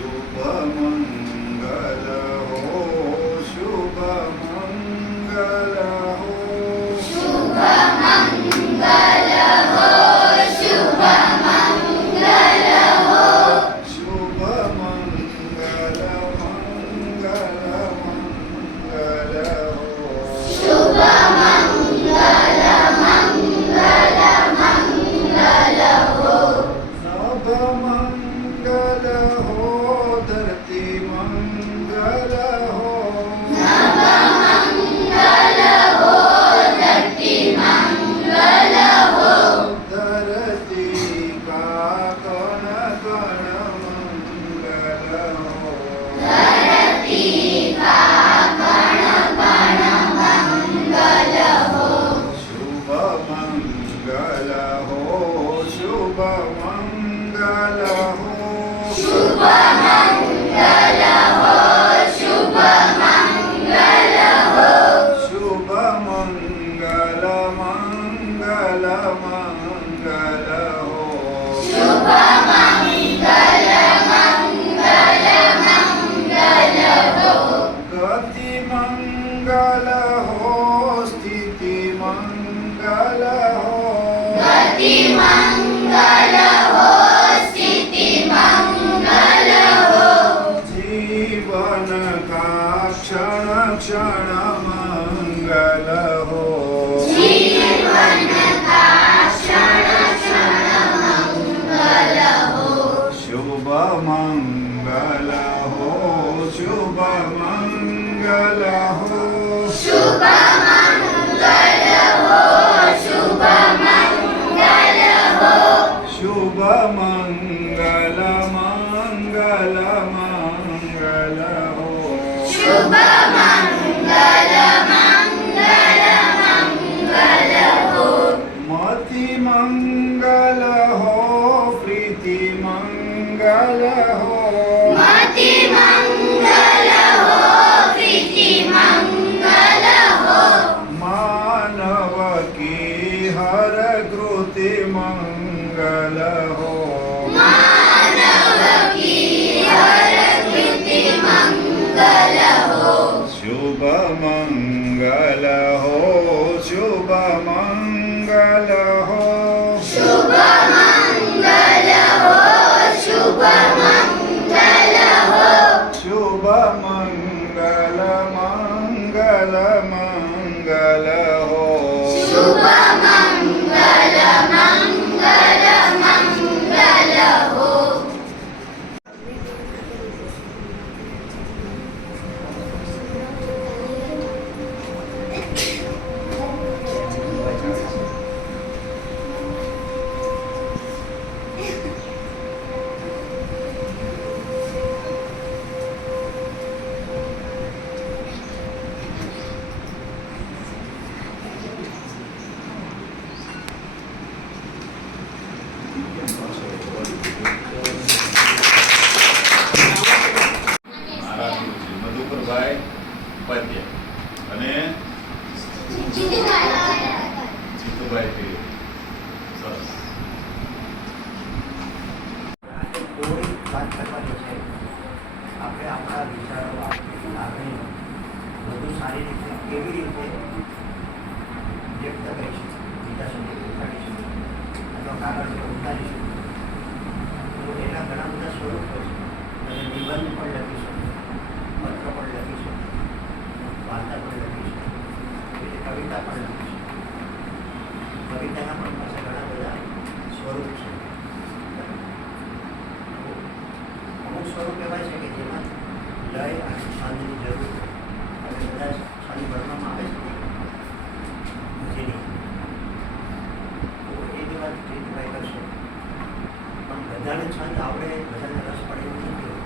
શુભ મંગલ હો શુભ મંગલ હો શુભ મંગલ હો શુભ મંગલ હો શુભ મંગલ મંગલ મંગલ હો શુભ મંગલ મંગલ મંગલ હો નભ મંગલ હો ધરતી મંગલ હો નવ મંગલ હો ધરતી મંગલ હો ધરતી કા કણ કણ મંગલ હો ધરતી કા કણ કણ મંગલ હો શુભ મંગલ હો શુભ મંગલ હો શુભ મંગલ હો શુભ મંગલ હો શુભ મંગલ મંગલ મંગલ હો શુભ મંગલ મંગલ મંગલ હો ગતિ મંગલ હો સ્થિતિ મંગલ હો ગતિ મંગલ હો સ્થિતિ મંગલ હો જીવન કા ક્ષણ ક્ષણ મંગલ હો જીવન કા ક્ષણ ક્ષણ મંગલ હો શુભ મંગલ હો શુભ મંગલ હો શુભ મંગલ હો શુભ મંગલ હો શુભ મંગલ મંગલ મંગલ હો શુભ મંગલ મંગલ મંગલ હો મતિ મંગલ હો પ્રીતિ મંગલ હો મતિ મંગલ હો પ્રીતિ મંગલ હો માનવ કી હર કૃતિ મંગલ હો માનવ કી હર કૃતિ મંગલ હો શુભ મંગલ હો શુભ મંગલ હો શુભ મંગલ હો શુભ મંગલ હો શુભ મંગલ મંગલ મંગલ હો શુભ મંગલ મંગલ મંગલ હો મારા ગુરુજી મધુકરભાઈ ઉપાધ્યાય અને જીતુભાઈ પીર. સરસ. કોઈ વાત કરવાની છે આપણે આપણા વિચારો આપણી લાગણીઓ વધુ સારી રીતે કેવી રીતે વ્યક્ત કરીશું બીજા સુધી ઉતારીશું અથવા કાગળ પર ઉતારીશું તો એના ઘણા બધા સ્વરૂપો છે અને નિબંધ પણ લખી શકો પત્ર પણ લખી શકો વાર્તા પણ લખી શકો એટલે કવિતા પણ લખી શકો કવિતાના પણ પાસે ઘણા બધા સ્વરૂપ છે અમુક સ્વરૂપ એવા છે કે જેમાં લય અને છંદની જરૂર અને કદાચ છંદ ભણવામાં આવે છે જેની તો એ જ વાત જીતુભાઈ કરશે પણ બધાને છંદ આવડે બધાને રસ પડે એવું નથી હોતું.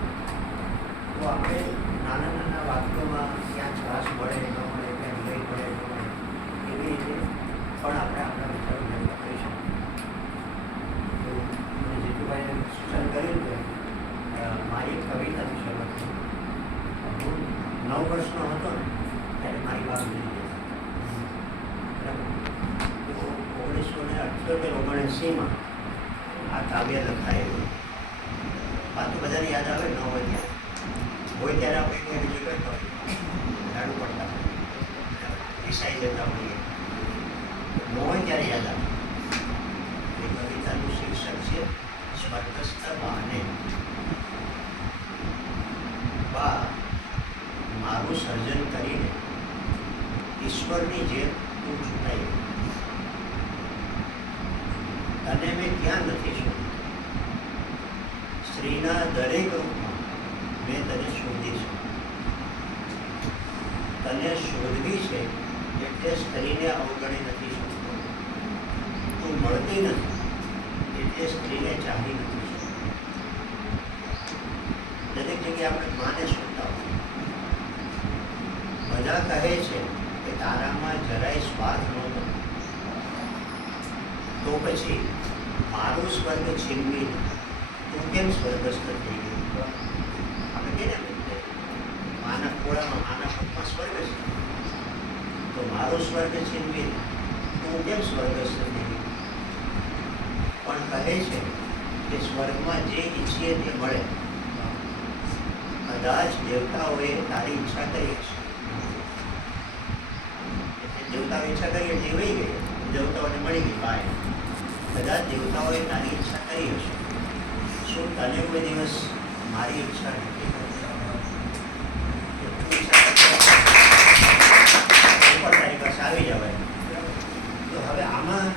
તો આપણે નાના નાના વાક્યોમાં ક્યાં છાસ મળે ન મળે ક્યાં લય મળે ન મળે એવી રીતે પણ આપણે આપણા વિચારો વ્યક્ત કરી શકીએ. તો મને જીતુભાઈએ સૂચન કર્યું કે મારી એક કવિતાની શરૂઆત થઈ. હું 9 વર્ષનો હતો ને ત્યારે મારી વાત લીધી બરાબર. તો 1978-79 આ કાવ્ય લખાયેલું. આ તો બધાને યાદ આવે ન હોય ત્યારે હોય ત્યારે આપણે એને બીજું કરતા હોઈએ લાડુ પડતા હોઈએ વિસાઈ જતા હોઈએ ન હોય ત્યારે યાદ આવે એ કવિતાનું શીર્ષક છે સ્વર્ગસ્થ બાને. બા મારું સર્જન કરીને ઈશ્વરની જેમ તું છૂટાઈ તને મેં ક્યાં નથી શોધ્યું. સ્ત્રીના દરેક રૂપમાં મેં તને શોધી છે. તને શોધવી છે એટલે સ્ત્રીને અવગણી નથી શકતો. તું મળતી નથી એટલે સ્ત્રીને ચાહી નથી શકતો. દરેક જગ્યાએ આપણે માને શોધતા હોઈએ. બધા કહે છે કે તારામાં જરાય સ્વાર્થ નહોતો, તો પછી મારું સ્વર્ગ છીનવીને તું કેમ સ્વર્ગસ્થ થઈ ગયું? આપણે કહીએ ને માના ખોળામાં માના પગમાં સ્વર્ગ છે, તો મારું સ્વર્ગ છીનવીને તું કેમ સ્વર્ગસ્થ થઈ ગયું? પણ કહે છે કે સ્વર્ગમાં જે ઈચ્છીએ તે મળે. કદાચ દેવતાઓએ તારી ઈચ્છા કરી હશે. દેવતાઓ ઈચ્છા કરી એટલે વહી ગઈ, દેવતાઓને મળી ગઈ બાય. કદાચ દેવતાઓએ તારી ઈચ્છા કરી હશે. શું તને કોઈ દિવસ મારી ઈચ્છા નથી કરતી? તારી પાસે આવી જવાય. તો હવે આમાં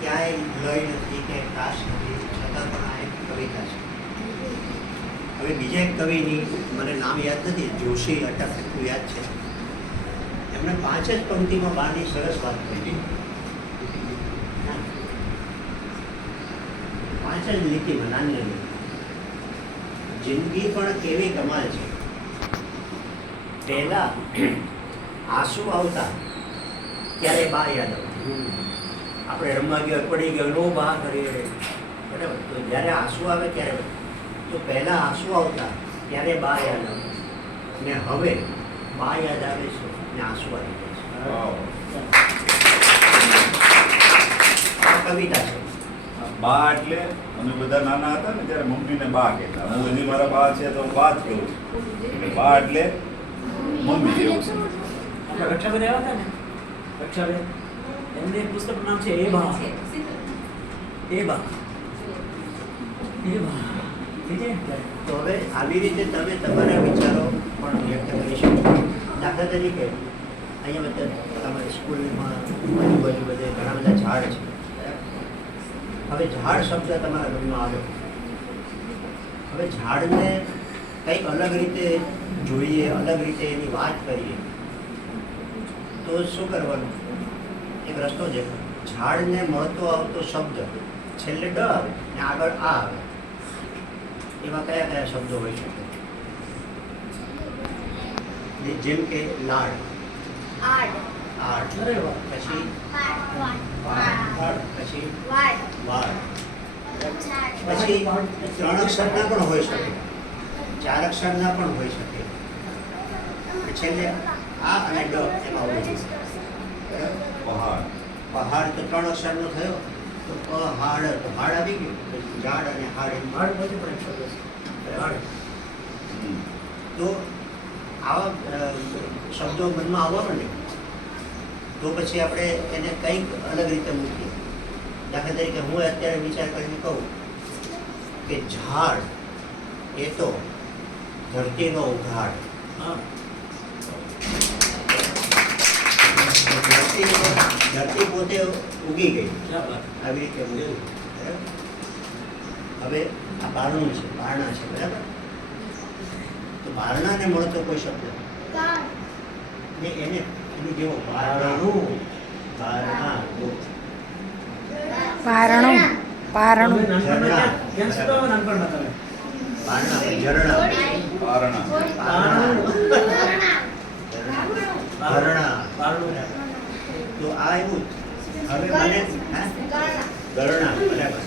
ક્યાંય લય નથી કે ત્રાસ નથી, છતાં પણ આ એક કવિતા છે. હવે બીજા એક કવિની મને નામ યાદ નથી, જોશી અટક એટલું યાદ છે. એમણે 5 જ પંક્તિમાં બાની સરસ વાત કરી. 5 જ લીટીમાં નાની નાની. જિંદગી પણ કેવી કમાલ છે. પહેલા આંસુ આવતા ત્યારે બા યાદ આવતી. આપણે રમવા ગયો પડી ગયો લો બા કરીએ બરાબર. તો જ્યારે આંસુ આવે ત્યારે તો પહેલા આંસુ આવતા ત્યારે બા યાદ આવે ને હવે બા યાદ આવે છે ને આંસુ આવી જાય છે. આ કવિતા છે. બા એટલે અમે બધા નાના હતા ને ત્યારે મમ્મીને બા કહેતા. હું હજી મારા બા છે તો બા જ કહું છું. એટલે બા એટલે મમ્મી જેવું છે. આપણે રક્ષાબેન આવ્યા હતા ને, રક્ષાબેન એમને એક પુસ્તકનું નામ છે એ બા. એ બા એ બા. તો હવે આવી રીતે તમે તમારા વિચારો પણ વ્યક્ત કરી શકો. દાખલા તરીકે અહીંયા બધા તમારી સ્કૂલમાં આજુબાજુ બધે ઘણા બધા ઝાડ છે. હવે ઝાડ શબ્દ તમારા મનમાં આવ્યો. હવે ઝાડને કંઈક અલગ રીતે જોઈએ, અલગ રીતે એની વાત કરીએ તો શું કરવાનું? એક રસ્તો છે. ઝાડને મળતો આવતો શબ્દ છેલ્લે ડ આવે ને આગળ આ આવે. એવા કયા કયા શબ્દો હોઈ શકે? જેમ કે લાડ, આડ, આડ, અરે વાહ. પછી વાડ, પછી વાડ, વાડ, છાડ, પછી 3 અક્ષરના પણ હોઈ શકે, 4 અક્ષરના પણ હોઈ શકે. છેલ્લે આ અને ડ એમાં હોય. પહાડ. પહાડ તો 3 અક્ષરનો થયો તો પહાડ, તો હાડ આવી ગયું. ઝાડ અને હાડ એમ. બાળ પછી પણ એક શબ્દ છે બાળ. તો આવા શબ્દો મનમાં આવવા માંડે તો પછી આપણે એને કંઈક અલગ રીતે મૂકીએ. દાખલા તરીકે હું અત્યારે વિચાર કરીને કહું કે ઝાડ એ તો ધરતીનો ઉઘાડ. હા ધરતી પોતે ઉગી ગઈ ક્યાં વાત. આવી રીતે ઉગી. હવે આ બારણું છે, બારણા છે બરાબર. તો બારણાને મળતો કોઈ શબ્દ કાળ, ને એને એનું જેવો બારણું, બારણા, પારણું પારણું તમે નાનપણમાં ક્યાં શું કરો નાનપણમાં તમે? બારણા, ઝરણા, પારણા. પારણું. ઘરણા. પારણું. તો આ એવું હવે મને હા? ગરણા બરાબર.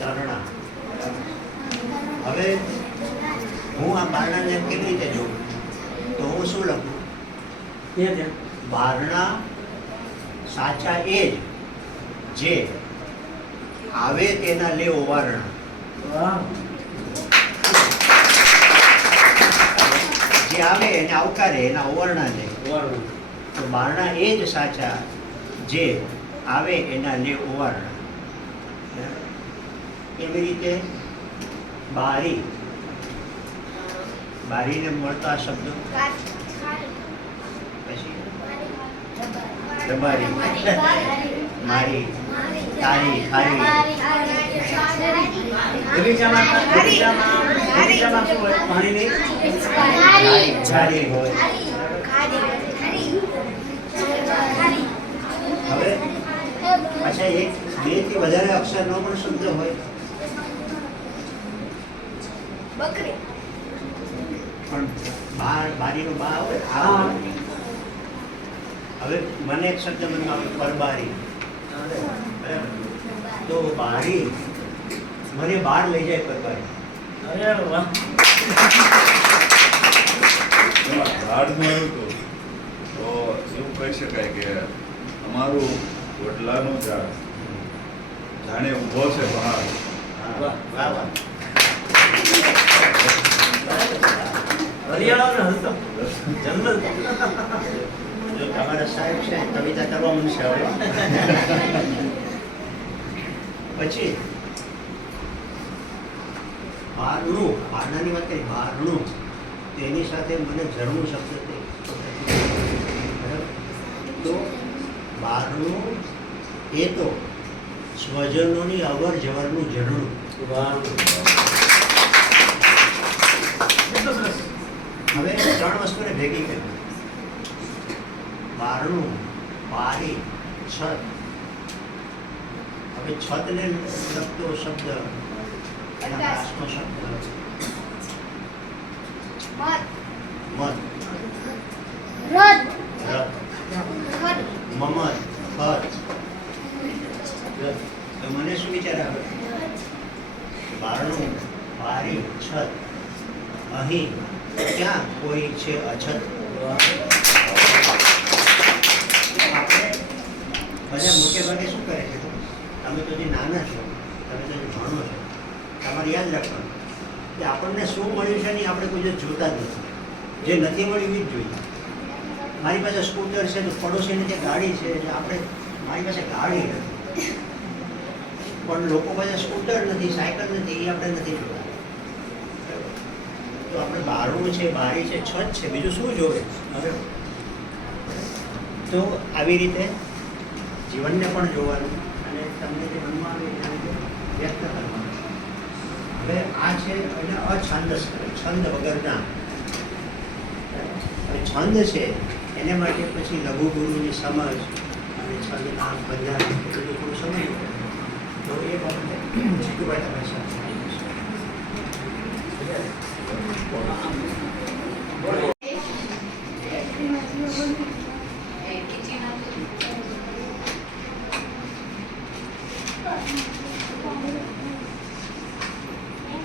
ગરણા. હવે હું આ બારણાને કેવી રીતે જોઉં? તો હું શું લખું? ત્યાં ત્યાં બારણા સાચા એ જ જે આવે તેના લે ઓવારણા. વાહ. જે આવે એને આવકારે, એના ઓવરણા લે. વર્ણ. તો બારણા એ જ સાચા જે આવે એના લે ઓવારણા. એવી રીતે બારી, બારીને મળતા શબ્દો પછી રબારી, મારી, તારી, ખારી. બગીચામાં શું હોય? પાણીની છારી હોય. હવે પાછા એક બે થી વધારે અક્ષરનો પણ શબ્દ હોય. બકરી પણ બારીનો બા હોય. હા. હવે મને એક શબ્દ મનમાં આવે પરબારી. બરાબર? તો બારી મને બહાર લઈ જાય પરબારી. અરે વાહ. એમાં ઝાડનું આવ્યું હતું તો એવું કહી શકાય કે અમારું વડલાનું ઝાડ જાણે ઊભો છે બહાર. વાહ વાહ વાહ. હરિયાળો ને હલતો જંગલ. જો તમારા સાહેબ છે કવિતા કરવા માંડશે હવે. પછી બહારનું, બહારનાની વાત કરી, બહારનું તેની સાથે મને ઝરણું શબ્દ છે. બરાબર? તો બહારનું એ તો સ્વજનોની અવર જવરનું ઝરણું. વાહ. કેટલું સરસ. હવે ત્રણ વસ્તુને ભેગી કરી. બારણું, બારી, છત. હવે છતને લગતો શબ્દ, એના પાસનો શબ્દ મત, રથ, મમત, ફર. તો મને શું વિચાર આવે? બારણું, બારી, છત. અહીં ક્યાં કોઈ છે અછત? આપણે બધા મોટે ભાગે શું કરે છે? તમે તો જે નાના છો, તમે તો જે ભણો છો, તમારે યાદ રાખવાનું કે આપણને શું મળ્યું છે નહીં આપણે કોઈ દિવસ જોતા જ નથી. જે નથી મળ્યું એ જ જોઈએ. મારી પાસે સ્કૂટર છે તો પડોશીની જે ગાડી છે એટલે આપણે, મારી પાસે ગાડી નથી પણ લોકો પાસે સ્કૂટર નથી, સાયકલ નથી, એ આપણે નથી જોતા. તો આપણે બારણું છે, બારી છે, છત છે, બીજું શું જોવે? તો આવી રીતે જીવનને પણ જોવાનું અને તમને જે મનમાં આવે એને વ્યક્ત કરવાનું. હવે આ છે અને અછંદસ, છંદ વગરના. હવે છંદ છે એને માટે પછી લઘુ ગુરુની સમજ અને છંદના બંધારણ એ બધું થોડું સમજવું. તો એ બાબતે જીતુભાઈ તમારી સાથે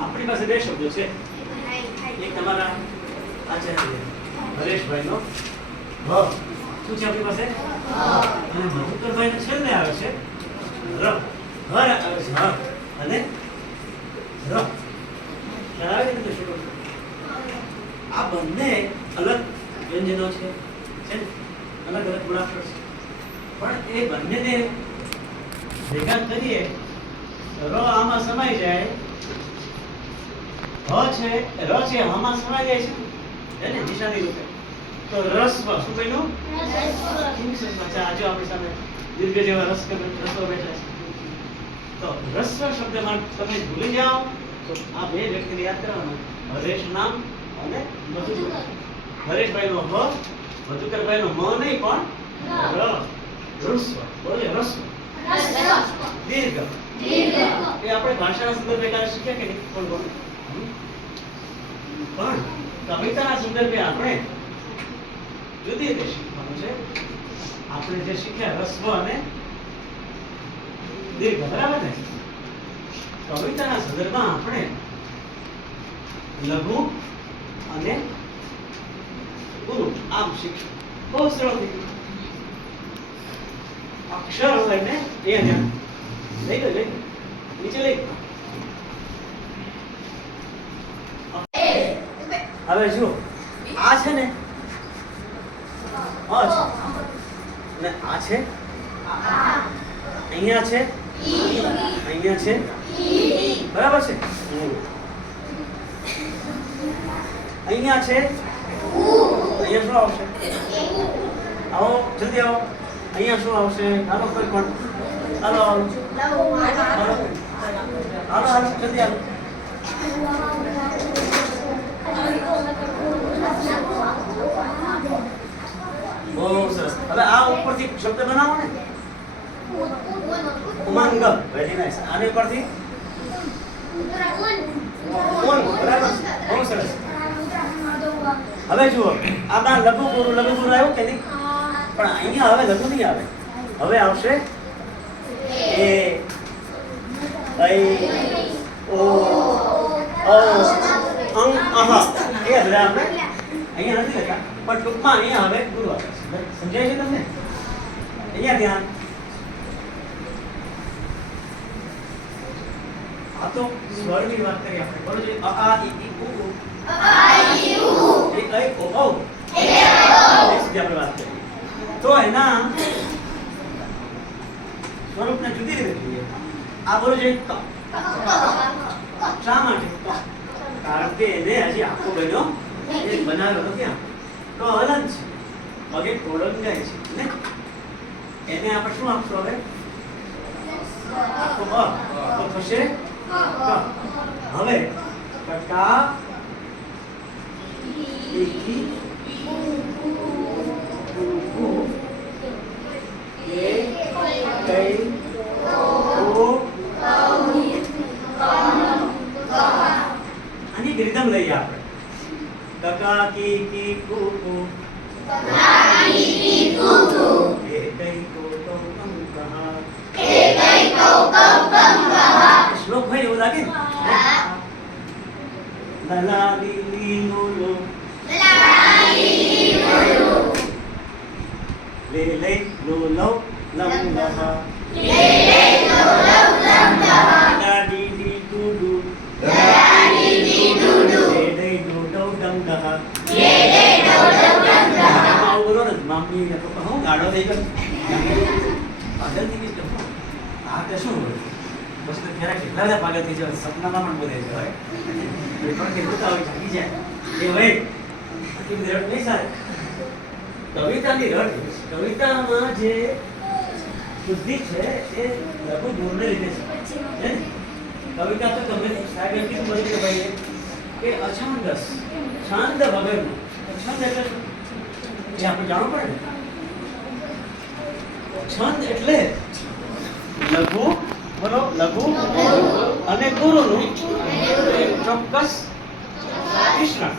આપણી પાસે બે શબ્દો છે. એક તમારા આચાર્ય હરેશભાઈનો હ. શું છે આપણી પાસે? અને મધુકરભાઈને છેલ્લે આવે છે ર. હર આવે છે હર અને ર. ખ્યાલ આવે કે શું? આ બંને અલગ વ્યંજનો છે ને? અલગ અલગ ગુણાક્ષર છે. પણ એ બંનેને ભેગા કરીએ ર આમાં સમાઈ જાય, છે ર છે આમાં સમાઈ જાય છે ને નિશાની રૂપે. તો રસ્વ શું કહ્યું? આજે આપણી સામે દીર્ઘ જેવા રસ્વ બેઠા છે. તો રસ્વ શબ્દમાં તમે ભૂલી જાઓ તો આ બે વ્યક્તિને યાદ કરવાના, હરેશ નામ અને મધુકર. હરેશભાઈનો હ, મધુકરભાઈનો મ નહીં પણ ર. રસ્વ બોલે રસ્વ દીર્ઘ. એ આપણે ભાષાના સંદર્ભે કાલે શીખ્યા કે નહીં? પણ કવિતાના સંદર્ભે આપણે જુદી રીતે શીખવાનું છે. આપણે જે શીખ્યા રસ્વ અને દીર્ઘ, બરાબર ને? કવિતાના સંદર્ભમાં આપણે લઘુ અને ગુરુ આમ શીખ્યું. બહુ સરળ થઈ ગયું. અક્ષર હોય ને એ લઈ લો, નીચે લઈ હવે જુઓ આ છે ને અ છે અને આ છે અહીંયા છે અહીંયા છે બરાબર છે અહીંયા છે અહીંયા શું આવશે આવો જલ્દી આવો અહીંયા શું આવશે હાલો કોઈ પણ હાલો હાલો હાલો હાલો જલ્દી હાલો બહુ સરસ હવે આ ઉપરથી શબ્દ બનાવો ને ઉમંગ વેરી નાઇસ આને ઉપરથી ઉમંગ બરાબર બહુ સરસ હવે જુઓ આના લઘુ ગુરુ આવ્યું કે નહીં પણ અહીંયા હવે લઘુ નહીં આવે હવે આવશે એ ઐ ઓ અંગ અહ એ હવે આપણે અહીંયા નથી લખ્યા પણ ટૂંકમાં અહીંયા હવે ગુરુ આવે છે સમજાય છે તમને અહીંયા ધ્યાન આ તો સ્વરની વાત કરી આપણે બરોબર છે અ આ ઈ ઉ એ ઐ ઓ ઓ એ સીધી આપણે વાત કરી તો એના સ્વરૂપને જુદી રીતે જોઈએ આ બોલો છે ક શા માટે કારણ કે એને હજી આખો બન્યો એક બનાવ્યો નથી આ તો હલન છે પગે ઓળંગાય છે ને એને આપણે શું આપશું હવે આખો તો થશે ક હવે કકા કી કુ એ કઈ ઓ આની રીધમ લઈએ આપણે કકા કી કુ કુ એ કઈ કો શ્લોક હોય એવું લાગે ને લલા લી લો લો લે લે લો લો લમ લહ ડા ડી ડી ડુ ડુ લે લે ડો ડો ડમ દહ આવું બોલો ને મમ્મી ને પપ્પા હું ગાડો થઈ ગયો પાગલ થઈ ગયો આ કે શું બસ તો ક્યારેક કેટલા બધા પાગલ થઈ જાય સપનામાં પણ બોલે છે પણ કેટલું તો આવી જાગી જાય એ ભાઈ આટલી બધી રટ નહીં સારી કવિતાની રટ કવિતામાં જે બુદ્ધિ છે એ લઘુ ગુણને લીધે છે ને કવિતા તો તમે સાહેબ એમ કીધું બધું કે ભાઈ કે અછંદસ છંદ વગરનું છંદ એટલે શું એ આપણે જાણવું પડે ને છંદ એટલે લઘુ બોલો લઘુ અને ગુરુનું ચોક્કસ મિશ્રણ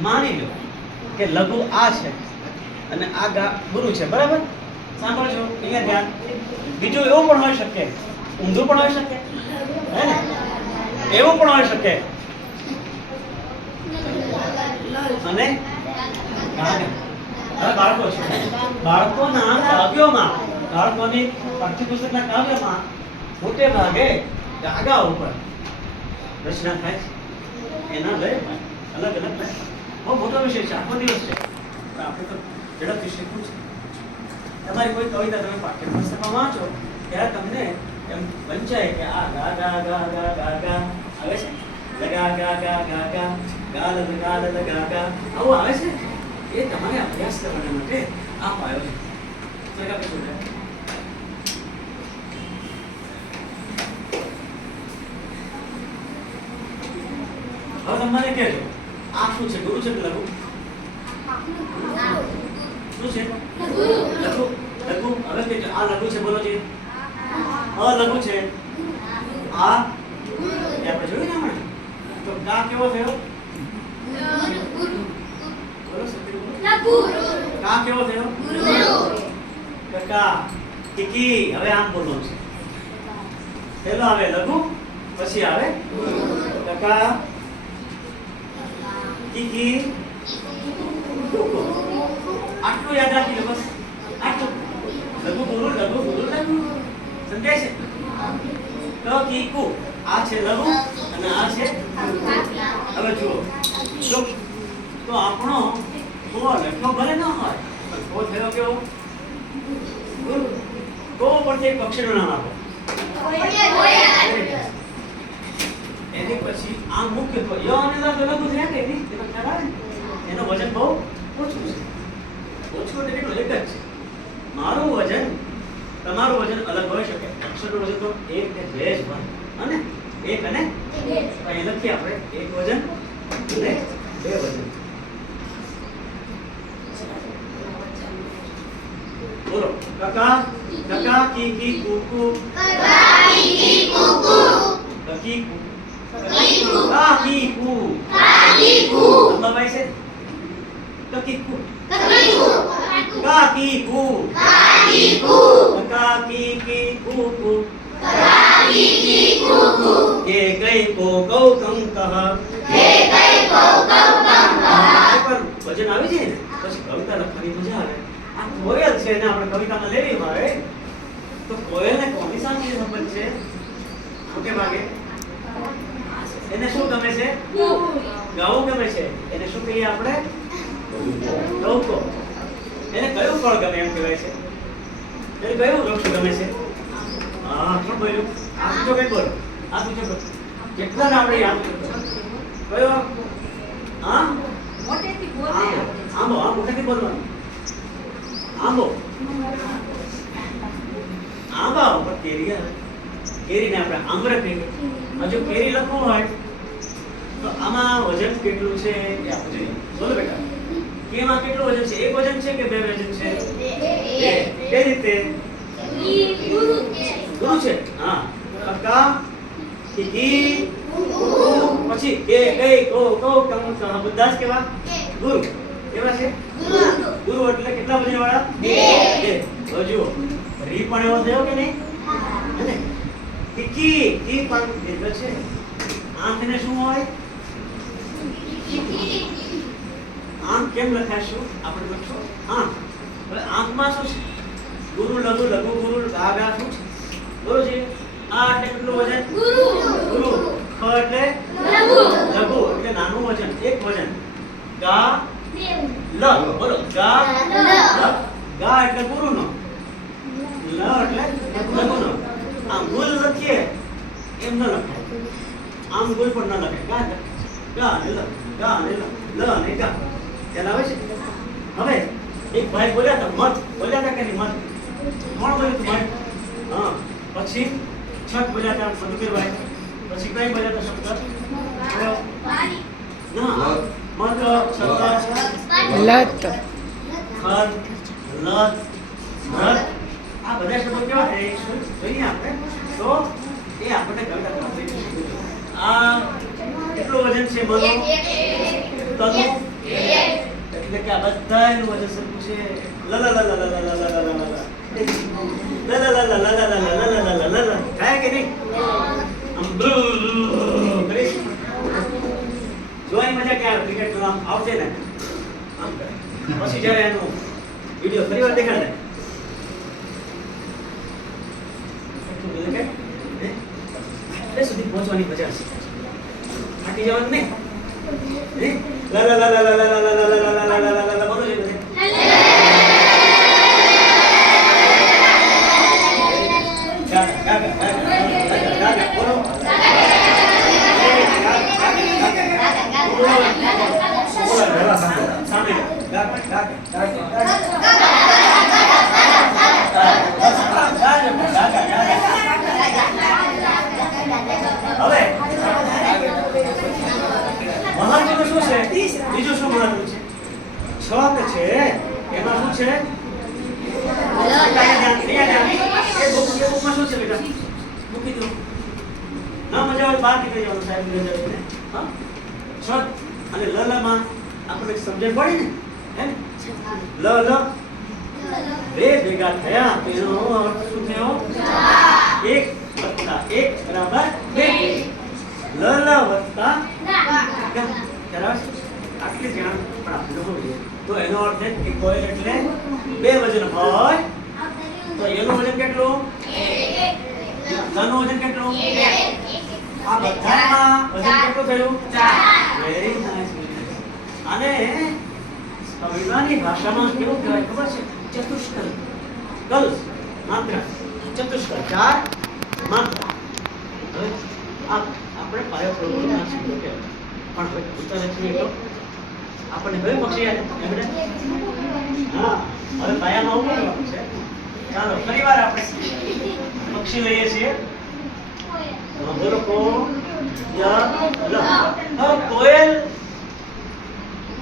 માની લો કે લઘુ આ છે અને આ ગુરુ છે બરાબર સાંભળજો અહીંયા ધ્યાન બીજું એવું પણ હોઈ શકે ઊંધું પણ હોઈ શકે હે ને એવું પણ હોઈ શકે અને બાળકો છે બાળકોના કાવ્યોમાં બાળકોની પાઠ્યપુસ્તકના કાવ્યમાં મોટે ભાગે ગાગા ઉપર રચના થાય છે એના લય અલગ અલગ બહુ મોટો વિષય છે આખો દિવસ છે પણ આપણે તો ઝડપથી શીખવું છે તમારી કોઈ કવિતા તમે પાઠ્યપુસ્તકમાં વાંચો ત્યારે તમને એમ વંચાય કે આ ગા ગા ગા ગા ગા ગા આવે છે લગા ગા ગા ગા ગા ગાલ ગાલ લગા ગા આવું આવે છે એ તમારે અભ્યાસ કરવા માટે આ પાયો છે લગા કે છોડે હવે તમને કહેજો આ શું છે ગુરુ છે કે લઘુ શું છે લઘુ લઘુ હવે કે આ લઘુ છે બોલો જી અલઘુ છે આ એ આપણે જોયું ને હમણાં તો કા કેવો થયો બોલો સત્ય કા કેવો થયો કકા ટીકી હવે આમ બોલવાનું છે પહેલો આવે લઘુ પછી આવે કકા ટીકી આટલું યાદ રાખી લો બસ આટલું લઘુ ગુરુ લઘુ સમજાય છે તો કીકુ આ છે લઘુ અને આ છે હવે જુઓ કેવો? ગુરુ. ગો પરથી એક પક્ષીનું નામ આપો. એની પછી આ મુખ્ય તો ય અને લ અલગ જ રહે કે નહીં? એ તો ખ્યાલ આવે ને? એનું વજન બહુ ઓછું છે. ઓછું એટલે કેટલું? એક જ છે. મારું વજન તમારું વજન અલગ હોઈ શકે. અક્ષરનું વજન તો એક ને બે જ હોય. અને એક અને અહીં લખીએ આપણે એક વજન અને બે વજન. બોલો કાકા કાકા કી કી કુ કકી કુ કાકી કુ ભાઈ છે કકી કુ કાકી કુ કાકી કી કુ કુ કે ગઈ કો કૌ કં કહ વજન આવી જાય ને પછી કવિતા લખવાની મજા આવે. આ કોયલ છે ને આપણે કવિતામાં લેવી હોય તો કોયલ ને કોની સાથે સંબંધ છે? મોટે ભાગે એને શું ગમે છે? ગાવું ગમે છે. એને શું કહીએ આપણે? ટહુકો. એને કયું ફળ ગમે એમ કહેવાય છે? એને કયું વૃક્ષ ગમે છે? હા શું બોલ્યું? આ બીજો કઈ બોલો. આ બીજો બોલો. કેટલા ને આપણે યાદ કરતો કયો? હા મોટેથી બોલે. આંબો. આ મોટેથી બોલવાનું. આંબો. આંબા ઉપર કેરી આવે. કેરીને આપણે આંબર કહીએ. હજુ કેરી લખવું હોય તો આમાં વજન કેટલું છે એ આપણે જોઈએ. બોલો બેટા. કેમાં કેટલું વજન છે? એક વજન છે કે બે વજન છે? બે. કઈ રીતે? ગુરુ છે. હા કાકા કી પછી કે કઈ કો કો કમ કહ બધા જ કેવા? ગુરુ. કેવા છે? ગુરુ એટલે કેટલા વજન વાળા? બે. તો જુઓ રી પણ એવો થયો કે નહીં? હે કી પણ એ તો છે. આંખને શું હોય? આંખ કેમ લખાશું? આપણે લખશું આંખ. હવે આંખમાં શું છે? ગુરુ લઘુ લઘુ ગુરુ ગાગા શું છે? બોલો છે. આ એટલે કેટલું વજન? ગુરુ. ખ એટલે લઘુ એટલે નાનું વજન. એક વજન. ગા લ. બોલો ગા લ. ગા એટલે ગુરુનો. લ એટલે લઘુનો. આમ ગુલ લખીએ એમ ન લખાય. આમ ગુલ પણ ન લખાય. ગા ને લ ગા ને લ ને ગા. ખ્યાલ આવે છે? હવે એક ભાઈ બોલ્યા હતા મત. બોલ્યા હતા કે નહીં મત? કોણ બોલ્યું હતું મત? હા. પછી છત બોલ્યા હતા મધુકરભાઈ. પછી કઈ બોલ્યા હતા શબ્દ? ના મત શબ્દ લત. ખર લત મત આ બધા શબ્દો કેવા છે? જોઈએ આપણે તો એ આપણને કવિતા આ કેટલું વજન છે? બોલો. તનુ એટલે કે આ બધાનું વજન સરખું છે. લ લ લ લ લ લ લ લ થાય કે નહીં? આમ કરીશ. જોવાની મજા ક્યાં આવે? ક્રિકેટ આમ આવશે ને આમ કરે. પછી જ્યારે એનો વિડીયો ફરી વાર દેખાડે એટલે સુધી પહોંચવાની મજા છે. થાકી જવાનું નહીં. લા લા લા લા લા લા લા લા લા લા લા લા લા બોલો છે બધે. ગાગા ગાગા ગાગા ગાગા બોલો. સામે ગાગા ગાગા હવે મહત્વ શું છે? બીજું શું મહત્વ છે? છક છે એમાં શું છે? એ બુકમાં શું છે બેટા? મૂકી દો. ના મજા આવે બહાર નીકળી જવાનું સાહેબ ને. હા છક અને લ માં આપણે સમજણ પડી ને? હે ને? લ લ બે ભેગા થયા તેનો અર્થ શું થયો? 1 + 1 = 2. લ લ વત્તા આટલી જાણ પણ આપણે હોઈએ તો એનો અર્થ છે કે કોઈલ એટલે બે વજન હોય તો એનું વજન કેટલું? 1. લનું વજન કેટલું? 1. આ બધામાં વજન કેટલું થયું? 4. Very nice. અને કવિતાની ભાષામાં કેવું કહેવાય ખબર છે? ચતુષ્કલ. કલ માત્રા, ચતુષ્કલ 4 માત્રા. હવે આપણે પાયો પ્રભુના શબ્દો કહેવાય. પણ હવે ઉત્તર છીએ તો આપણને કયું પક્ષી યાદ એમણે? હા, હવે પાયામાં ઉમેરવાનું છે. ચાલો ફરીવાર આપણે પક્ષી લઈએ છીએ. બોલો કો ય લ. હવે કોયલ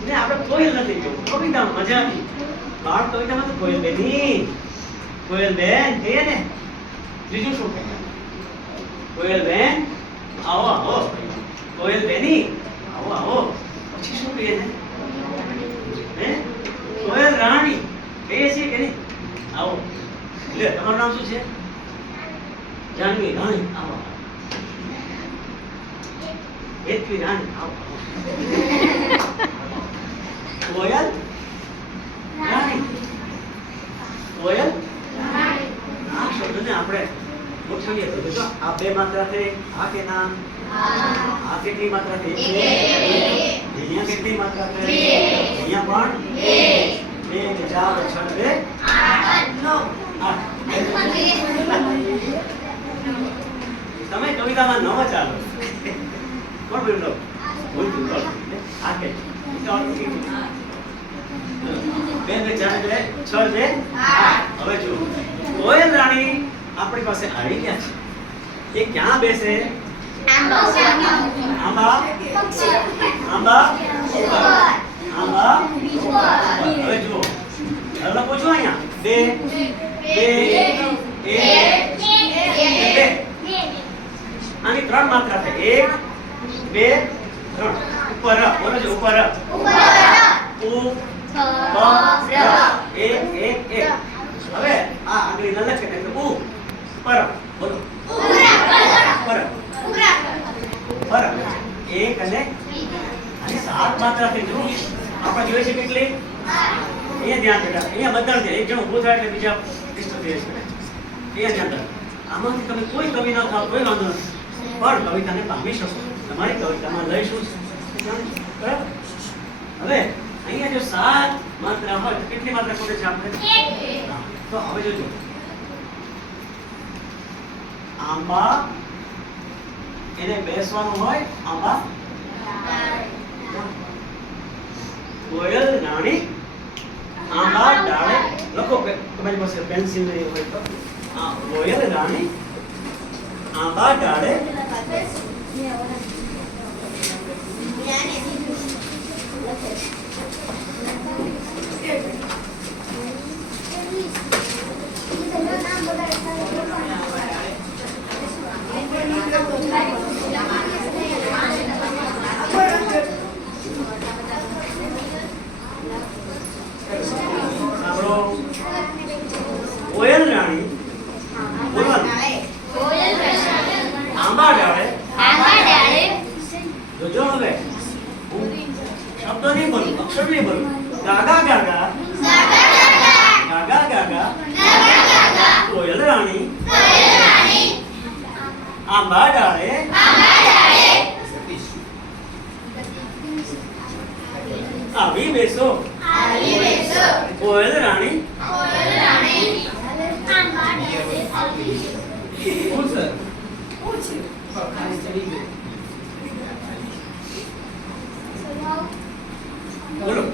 ને આપણે કોયલ નથી કહ્યું. કવિતા મજાની બાળ કવિતામાં તો કોયલ બેની, કોયલ બેન કહીએ ને. બીજું શું કહેવાય? કોયલ બેન આવો આવો, કોયલ બેની આવો આવો. પછી શું કહીએ ને? હે, કોયલ રાણી કહીએ છીએ કે નહીં? આવો. લે, તમારું નામ શું છે? જાનવી રાણી આવો. એકવી રાણી આવો. કોયલ રાણી, કોયલ રાણી. આ શબ્દને આપણે ગોઠવીએ તો જો આ બે માત્રા થઈ. આ કે નામ? આ કેટલી માત્રા થઈ? અહીંયા કેટલી માત્રા થઈ? અહીંયા પણ 2, 4, 6, 8. તમે કવિતામાં નવ ચાલો. કોણ બોલ્યો? બોલતું કોણ? આ કે 2, 4, 6, 8. હવે જો કોયલ રાણી આપણી પાસે આવી ગયા છે. એ ક્યાં બેસે? આંબા આંબા ઉપર. આંબા ઉપર. હવે જુઓ, હવે પૂછો અહીંયા 2, 1, 2. આની 3 માત્રા છે. 1, 2, 3. ઉપર બોલો છો. ઉપર એક. હવે આ આંગળી ન લખે એટલે ઉપર બોલો. ઉપર એક અને 7 માત્રાથી જો આપણે જોઈએ છે કેટલી? અહીંયા ધ્યાન દેતા. અહીંયા બધા છે. એક જણ ઊભું થાય એટલે બીજા ડિસ્ટર્બ થઈ જાય. અહીંયા ધ્યાન દેતા. આમાંથી તમે કોઈ કવિ ન થાવ કોઈ વાંધો નથી, પણ કવિતાને પામી શકો. તમારી કવિતામાં લઈ શું છે બરાબર? હવે અહીંયા જો 7 માત્રા હોય તો કેટલી માત્રા ખોટે છે આપણે? તો હવે જોજો, આંબા એને બેસવાનું હોય. આંબા કોયલ રાણી આંબા ડાળે. લખો, તમારી પાસે પેન્સિલ નહીં હોય તો કોયલ રાણી આંબા ડાળે કોયલ રાણી આંબા ડાળે. જોજો હવે હું શબ્દ નહીં બોલું, અક્ષર નહીં બોલું. ગાગા ગાગા ગાગા ગાગા કોયલ રાણી આંબા ડાળે આવી બેસો. કોયલ રાણી બોલો.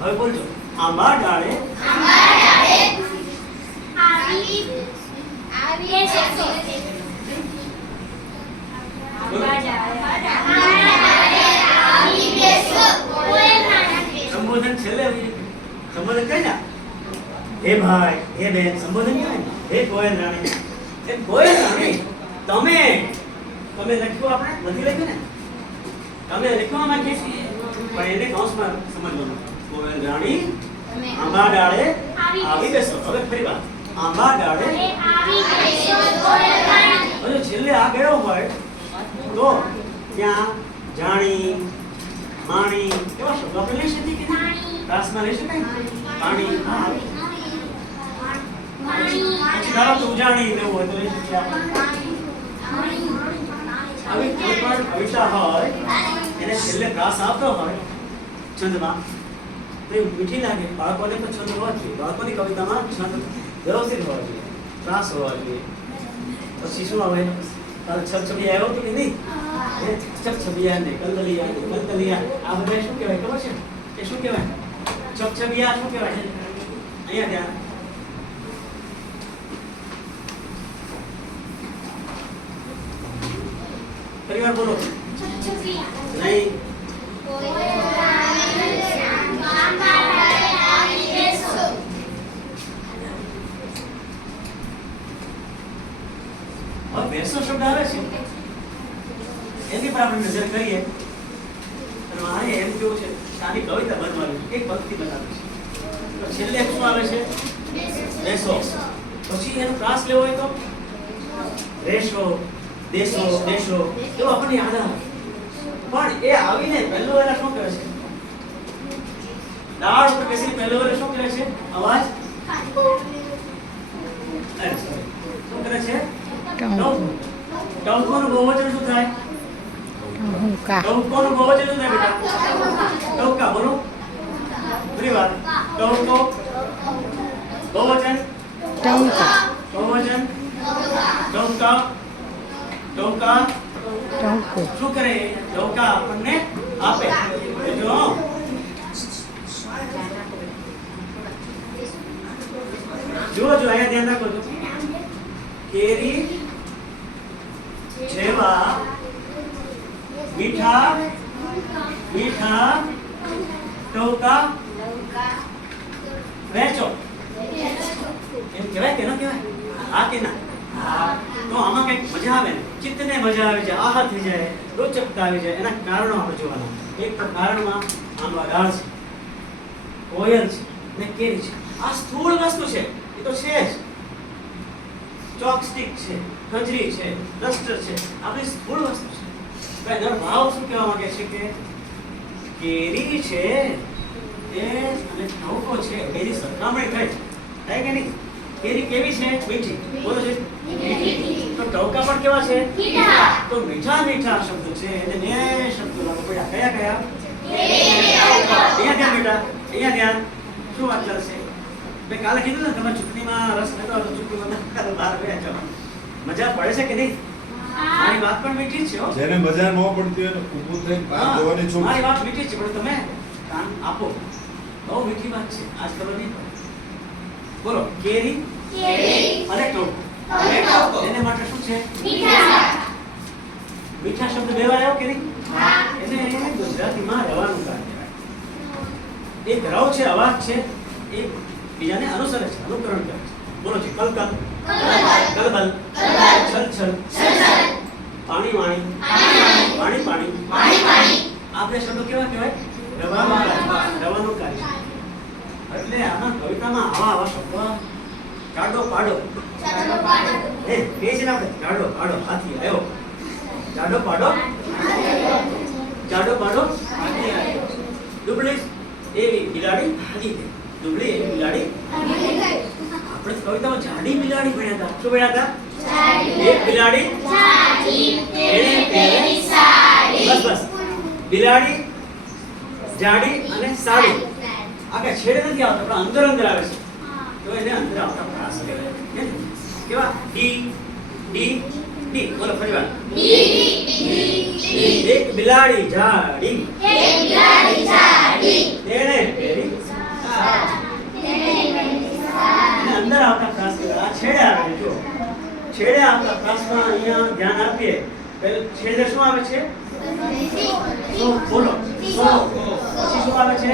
હવે બોલજો. આંબા ડાળે સંબોધન છેલ્લે સંબોધન કઈ ના? હે ભાઈ, હે બેન, સંબોધન કઈ? હે કોયલ રાણી. હે કોયલ રાણી, તમે લખ્યું, આપણે નથી લખ્યું ને? તમે લખવા માંગીએ છીએ પણ એને કૌંસમાં સમજવાનું. કોયલ રાણી આંબા ડાળે આવી બેસો. હવે ફરી વાર આંબા ડાળે હવે છેલ્લે આ ગયો હોય તો ત્યાં જાણી માણી કેવા શબ્દો આપણે લઈ શકીએ કે ક્લાસમાં લઈ શકાય? પાણી, પછી ધારો તો ઉજાણી લેવું હોય તો લઈ શકીએ આપણે. આવી કોઈ પણ કવિતા હોય એને છેલ્લે પ્રાસ આવતો હોય છંદમાં તો એ મીઠી લાગે. બાળકોને તો છંદ હોવા જોઈએ. બાળકોની કવિતામાં છંદ વ્યવસ્થિત હોવા જોઈએ, પ્રાસ હોવા જોઈએ. પછી શું આવે? તારે છબછબી આવ્યો હતો કે નહીં? છબછબિયા ને કલકલિયા ને કલકલિયા આ બધા શું કહેવાય ખબર છે? એ શું કહેવાય? છબછબિયા શું કહેવાય છે? અહીંયા ધ્યાન. પરિવાર બોલો. નહીં. હવે બેસો શબ્દ આવે છે એની પર આપણે નજર કરીએ અને મારે એમ કેવું છે કે આની કવિતા બનવાની એક પંક્તિ બનાવી છે. તો છેલ્લે શું આવે છે? બેસો. પછી એનો પ્રાસ લેવો હોય તો રેશો, દેશો, દેશો એવું આપણને યાદ આવે. પણ એ આવીને પહેલો વેલા શું કહે છે? દાળ ઉપર બેસીને પહેલો વેલા શું કહે છે? અવાજ શું કરે છે? ટહુકોનું બહુવચન શું થાય? ટહુકોનું બહુવચન શું થાય બેટા? ટહુકા બોલો. ફરી વાર. ટહુકો બહુવચન બહુવચન ટહુકા ટહુકા શું કરે? ટહુકા આપણને આપે. જો જો અહીંયા ધ્યાન રાખો છો. કેરી જેવા મીઠા મીઠા ટહુકા વેચો એમ કહેવાય કે ન કહેવાય? હા કે ના? તો આમાં કંઈક મજા આવે ને, ચિત્તને મજા આવી જાય, આહા થઈ જાય, રોચકતા આવી જાય. એના કારણો આપણે જોવાના. એક તો કારણમાં આંબા ડાળ છે, કોયલ છે ને કેરી છે. આ સ્થૂળ વસ્તુ છે, એ તો છે જ. ચોકસ્ટિક છે, ખજરી છે, ડસ્ટર છે, આપણી સ્થૂળ વસ્તુ છે. એનો ભાવ શું કહેવા માંગે છે કે કેરી છે એ અને ટહુકો છે એની સરખામણી થાય કે નહીં? કેરી કેવી છે? મીઠી. બોલો છે તો ટહુકા પણ કેવા છે? તો મીઠા મીઠા શબ્દો છે એને બે શબ્દો લાગુ પડ્યા. કયા કયા? અહીંયા ધ્યાન બેટા, અહીંયા ધ્યાન. શું વાત ચાલશે? મેં કાલે કીધું ને તમે ચૂંટણીમાં રસ લેતો હોય તો ચૂંટણીમાં બહાર ગયા છો. મજા પડે છે કે નહીં? મારી વાત પણ મીઠી જ છે હો. જેને મજા ન પડતી હોય ને ઊભું થઈને બહાર જવાની છોડ. મારી વાત મીઠી છે પણ તમે કાન આપો. બહુ મીઠી વાત છે, આજ ખબર નહીં પડે. બોલો. કેરી અને ટહુકો. એને માટે શું છે? મીઠા શબ્દ બે વાર આવ્યો કે નહીં? એને ગુજરાતીમાં રવાનું કાળ કહેવાય. એક રવ છે, અવાજ છે, એ બીજાને અનુસરે છે, અનુકરણ કરે છે. બોલો છે કલકલ, કલબલ, છલ છલ, પાણી વાણી, પાણી પાણી. આ બે શબ્દો કેવા કહેવાય? રવાનું કાર્ય. એટલે આમાં કવિતામાં આવા શબ્દો જાડો પાડો એ કે છે ને આપણે જાડો પાડો હાથી આવ્યો. જાડો પાડો હાથી આવ્યો. દુબળી એવી બિલાડી ભાગી ગઈ. દુબળી એવી બિલાડી આપણે કવિતામાં જાડી બિલાડી ભણ્યા હતા. શું ભણ્યા હતા? એક બિલાડી એને પહેરે સાડી. બસ બિલાડી જાડી અને સાડી. આગળ છેડે નથી આવતા પણ અંદર અંદર આવે છે તો એને અંદર આવતા પ્રાસ કહેવાય. કેવા? D D D. બોલો ફરી વાર. એક બિલાડી જાડી તેને પહેરી સાડી. એને અંદર આવતા પ્રાસ કહેવાય. આ છેડે આવે છે. જો છેડે આવતા પ્રાસમાં અહીંયા ધ્યાન આપીએ. પહેલું છેડે શું આવે છે? સો. બોલો સો. પછી શું આવે છે?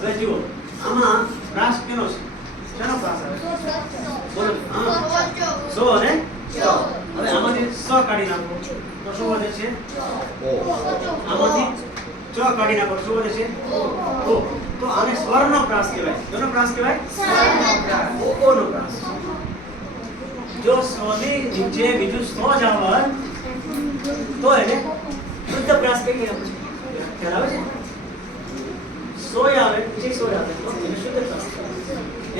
હવે જુઓ આમાં પ્રાસ કેનો છે? શેનો પ્રાસ આવે છે? બોલો. હા, સો અને સો. હવે આમાંથી સ કાઢી નાખો તો શું વધે છે? આમાંથી ચ કાઢી નાખો શું વધે છે? ઓ. તો આને સ્વરનો પ્રાસ કહેવાય. કેનો પ્રાસ કહેવાય? ઓ નો પ્રાસ. જો સોની નીચે બીજું સો જ આવે તો એને શુદ્ધ પ્રાસ કહીએ આપણે. ખ્યાલ આવે છે? સોય આવે પછી સોય આવે તો એને શુદ્ધ પ્રાસ કહેવાય.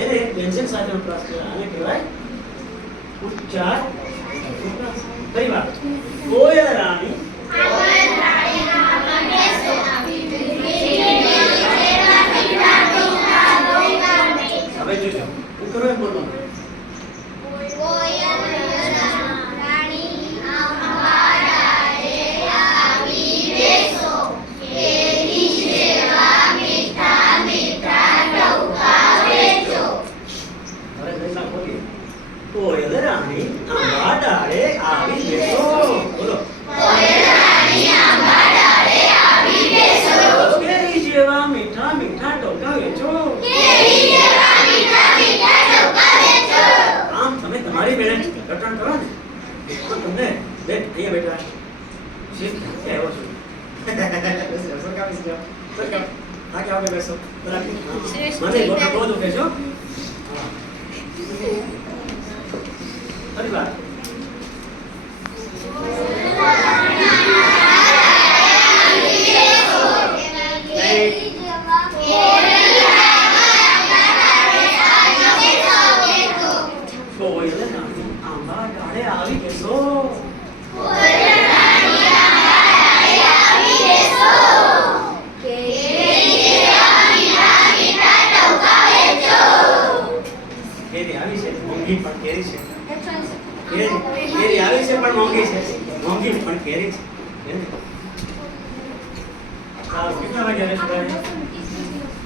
એને વ્યંજન સાથેનો પ્રાસ કહેવાય. આને કહેવાય ઉચ્ચાર પ્રાસ. ફરી વાર. કોયલ રાણી હવે જોજો હું કરો એમ બોલવાનું હવે દશા બોલીએ કોયલ રાણી આંબા ડાળે આવી બેસો બોલો કેરી જેવા મીઠા મીઠા ટોકા વેચો આમ તમે તમારી બેન રટણ કરો ને તો તમને બેન અહીંયા બેઠા શીખ કે આવ્યો છું સરકાર આ કે આગે બેસો મને બહુ દુખે છો ફરી વાર કોયલ રાણી આંબા ડાળે આવી બેસો કેરી આવી છે મોંઘી પણ કેરી છે કેરી આવી છે પણ મોંઘી છે મોંઘી પણ કેરી છે એને કેટલા વાગ્યા રહેશે ભાઈ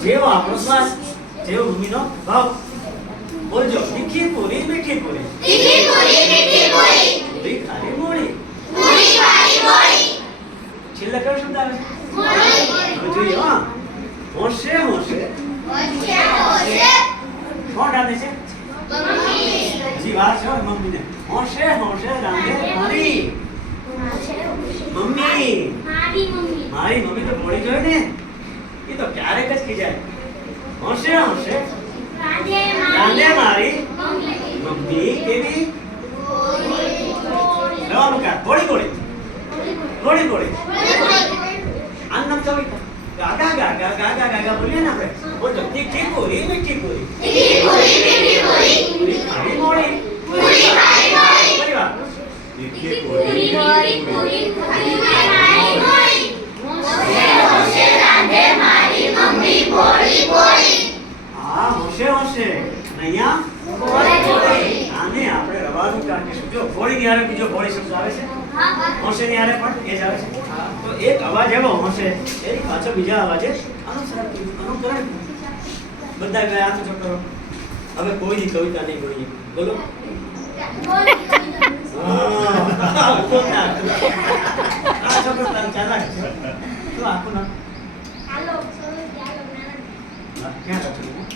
જેવો આપણો શ્વાસ જેવો ભૂમિનો ભાવ બોલજો તીખી પૂરી મીઠી પૂરી તીખી પૂરી મીઠી પૂરી પૂરી ખારી મોળી પૂરી વાળી મોળી છેલ્લે કયો શબ્દ આવે છે મોળી હવે જોઈએ હા હોશે હોશે હોશે હોશે કોણ રાંધે છે મમ્મી હજી વાર છે હો મમ્મીને હોશે હોશે રાંધે મારી મમ્મી મારી મમ્મી મારી મમ્મી તો ભોળી જોઈએ ને એ તો ક્યારેક જ ખીજાય હોશે હોશે રાધે રાંધે મારી મમ્મી મમ્મી કેવી બોલી રવાનું કા ભોળી ભોળી ભોળી ભોળી બોલી આનું નામ કવિતા ગાગા ગાગા ગાગા ગાગા બોલીએ ને આપણે બોલજો તીખી પૂરી મીઠી પૂરી તીખી પૂરી મીઠી પૂરી પૂરી ખારી મોળી પૂરી વાળી મોળી ફરી વાર તીખી પૂરી પૂરી પૂરી પૂરી વાળી મોળી હોશે હોશે રાધે મારી મમ્મી બોલી બોલી હા હોશે હોશે અહીંયા બોલી બોલી આને આપણે રવાનું કાઢીશું જો ભોળી ની હારે બીજો ભોળી શબ્દ આવે છે હોશે ની હારે પણ એ જ આવે છે તો એક અવાજ એવો હોશે એની પાછળ બીજા અવાજે અનુકરણ બધા ગયા હાથ ઊંચો કરો હવે કોઈની કવિતા નહીં બોલીએ બોલો આ છોકરો તાર ચાલાક છે તો આખું નામ હાલો ચાલો ચાલો ક્યાં રાખેલું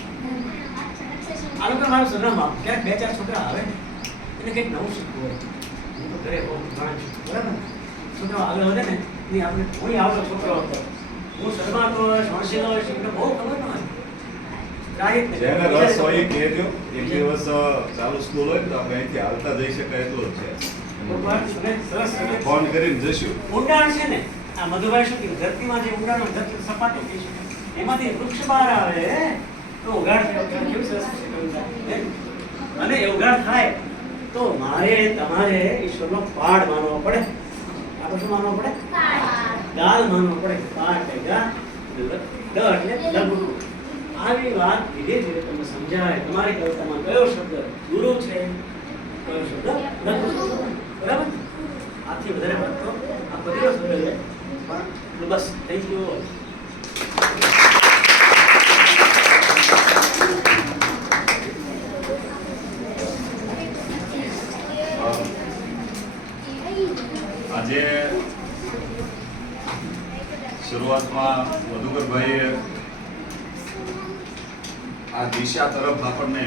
આ લોકો મારું સરનામ આપ ક્યાંક બે ચાર છોકરા આવે ને એને કંઈક નવું શીખવું હોય હું તો ઘરે બહુ ઘણા છું બરાબર ને છોકરાઓ આગળ વધે ને એ આપણે કોઈ આવડો છોકરો હતો હું શરમાતો હોય શણશીલો હોય શીખને બહુ ખબર ન હોય જેને રસ હોય એ કહેજો એક દિવસ ચાલુ સ્કૂલ હોય ને તો આપણે અહીંથી હાલતા જઈ શકાય એટલું જ છે સરસ ફોન કરીને જઈશું ઊંડાણ છે ને આ મધુભાઈ શું કીધું ધરતીમાં જે ઊંડાણ ધરતી સપાટી થઈ શકે એમાંથી વૃક્ષ બહાર આવે તો ઉગાડ થાય કેવી સરસ કવિતા હે? અને એ ઉગાડ થાય તો મારે તમારે ઈશ્વરનો પાડ માનવો પડે આપણે શું માનવો પડે ગાલ માનવો પડે પાડ એટલે ગા ડ એટલે લઘુ આવી વાત ધીરે ધીરે તમને સમજાય તમારી કવિતામાં કયો શબ્દ ગુરુ છે કયો શબ્દ લઘુ છે બરાબર આથી વધારે વાત તો આ બધો શબ્દ છે પણ બસ થેન્ક યુ આજે શરૂઆતમાં મધુકરભાઈએ આ દિશા તરફ આપણને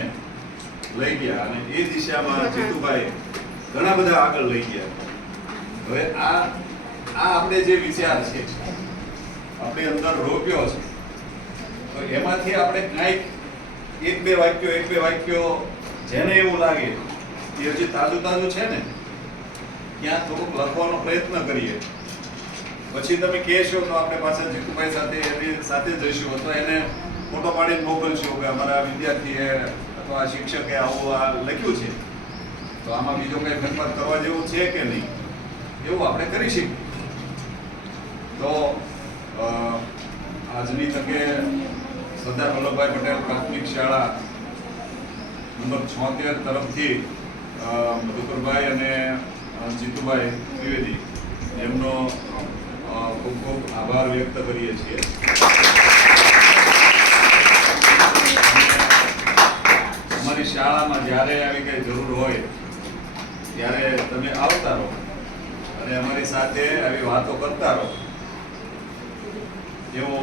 લઈ ગયા અને એ દિશામાં જીતુભાઈ ઘણા બધા આગળ લઈ ગયા. હવે આ આપણે જે વિચાર છે આપણી અંદર રોપ્યો છે તો એમાંથી આપણે કાંઈક એક બે વાક્યો જેને એવું લાગે કે હજી તાજું છે ને ત્યાં થોડુંક લખવાનો પ્રયત્ન કરીએ. પછી તમે કહેશો તો આપણે પાછા જીતુભાઈ સાથે એની સાથે જઈશું અથવા એને ફોટો પાડીને મોકલશું કે અમારા વિદ્યાર્થીએ અથવા શિક્ષકે આવું આ લખ્યું છે તો આમાં બીજો કંઈ ફેરફાર કરવા જેવું છે કે નહીં એવું આપણે કરી શકીએ. તો આજની તકે સરદાર વલ્લભભાઈ પટેલ પ્રાથમિક શાળા નંબર 76 તરફથી મધુકરભાઈ અને જીતુભાઈ ત્રિવેદી એમનો ખૂબ ખૂબ આભાર વ્યક્ત કરીએ છીએ. અમારી શાળામાં જ્યારે આવી કઈ જરૂર હોય ત્યારે તમે આવતા રહો અને અમારી સાથે આવી વાતો કરતા રહો એવો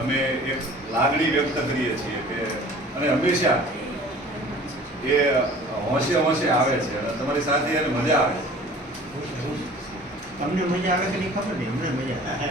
અમે એક લાગણી વ્યક્ત કરીએ છીએ કે અને હંમેશા એ હોંશે આવે છે અને તમારી સાથે એને મજા આવે છે. તમને મજા આવે કે નહીં ખબર નહીં, અમને મજા આવે.